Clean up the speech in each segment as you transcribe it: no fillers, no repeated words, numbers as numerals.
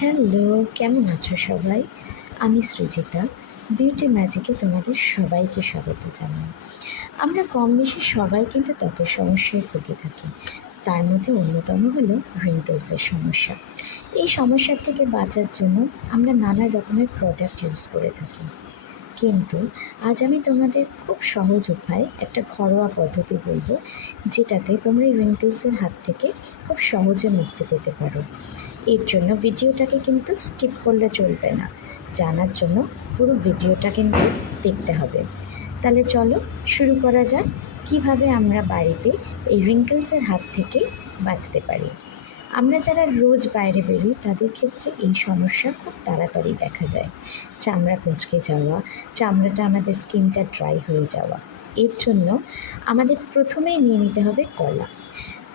Hello, কেমন আছো সবাই? আমি সৃজিতা। বিউটি ম্যাজিকে তোমাদের সবাইকে স্বাগত জানাই। আমরা কম-বেশি সবাই কিন্তু ত্বকের সমস্যায় ভুগে থাকি। তার মধ্যে অন্যতম হলো রিঙ্কেলসের সমস্যা। এই সমস্যার থেকে বাঁচার জন্য আমরা নানা রকমের প্রোডাক্ট ইউজ করে থাকি। কিন্তু আজ আমি তোমাদের খুব সহজ উপায়ে একটা ঘরোয়া পদ্ধতি বলবো, যেটাতে তোমরা এই রিঙ্কেলসের হাত থেকে খুব সহজে মুক্তি পেতে পারো। এর জন্য ভিডিওটাকে কিন্তু স্কিপ করলে চলবে না। জানার জন্য পুরো ভিডিওটা কিন্তু দেখতে হবে। তাহলে চলো শুরু করা যাক, কিভাবে আমরা বাড়িতে এই রিঙ্কেলসের হাত থেকে বাঁচতে পারি। আমরা যারা রোজ বাইরে বেরোই তাদের ক্ষেত্রে এই সমস্যা খুব তাড়াতাড়ি দেখা যায়। চামড়া কুঁচকে যাওয়া, চামড়াটা আমাদের স্কিনটা ড্রাই হয়ে যাওয়া। এর জন্য আমাদের প্রথমেই নিয়ে নিতে হবে কলা।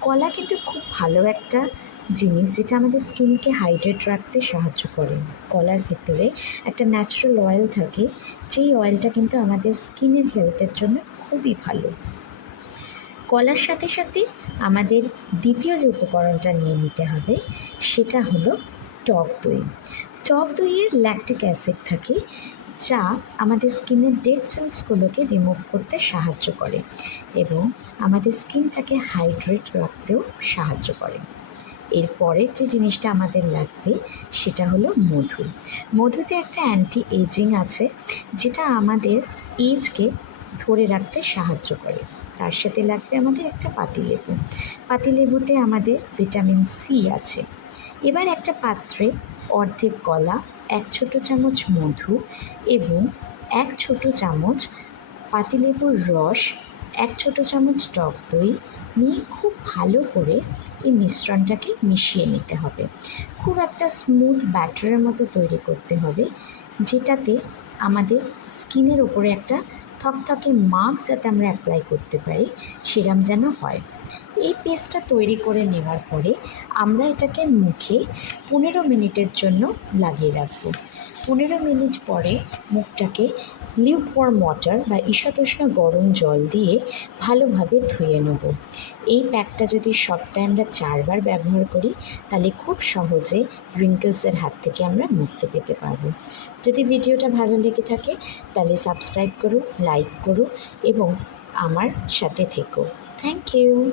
কলা কিন্তু খুব ভালো একটা জিনিস, যেটা আমাদের স্কিনকে হাইড্রেট রাখতে সাহায্য করে। কলার ভেতরে একটা ন্যাচারাল অয়েল থাকে, যেই অয়েলটা কিন্তু আমাদের স্কিনের হেলথের জন্য খুবই ভালো। কলার সাথে সাথে আমাদের দ্বিতীয় যে উপকরণটা নিয়ে নিতে হবে সেটা হলো টক দই। টক দইয়ে ল্যাকটিক অ্যাসিড থাকে, যা আমাদের স্কিনের ডেড সেলসগুলোকে রিমুভ করতে সাহায্য করে এবং আমাদের স্কিনটাকে হাইড্রেট রাখতেও সাহায্য করে। এরপরের যে জিনিসটা আমাদের লাগবে সেটা হলো মধু। মধুতে একটা অ্যান্টি এজিং আছে, যেটা আমাদের এজকে ধরে রাখতে সাহায্য করে। তার সাথে লাগবে আমাদের একটা পাতিলেবু। পাতিলেবুতে আমাদের ভিটামিন সি আছে। এবার একটা পাত্রে অর্ধেক কলা, 1 ছোটো চামচ মধু এবং 1 ছোটো চামচ পাতিলেবুর রস, 1 ছোটো চামচ টক দই নিয়ে খুব ভালো করে এই মিশ্রণটাকে মিশিয়ে নিতে হবে। খুব একটা স্মুথ ব্যাটারের মতো তৈরি করতে হবে, যেটাতে আমাদের স্কিনের ওপরে একটা থকথকে মাস্ক যাতে আমরা অ্যাপ্লাই করতে পারি সেরম যেন হয়। এই পেস্টটা তৈরি করে নেওয়ার পরে আমরা এটাকে মুখে 15 মিনিটের জন্য লাগিয়ে রাখবো। 15 মিনিট পরে মুখটাকে লিউকওয়ার্ম ওয়াটার বা ঈশাতোষ্ণ গরম জল দিয়ে ভালোভাবে ধুয়ে নেব। এই প্যাকটা যদি সপ্তাহে আমরা 4 বার ব্যবহার করি, তাহলে খুব সহজে রিঙ্কেলসের হাত থেকে আমরা মুক্তি পেতে পারবো। যদি ভিডিওটা ভালো লেগে থাকে তাহলে সাবস্ক্রাইব করো, লাইক করো এবং আমার সাথে থেকো। Thank you.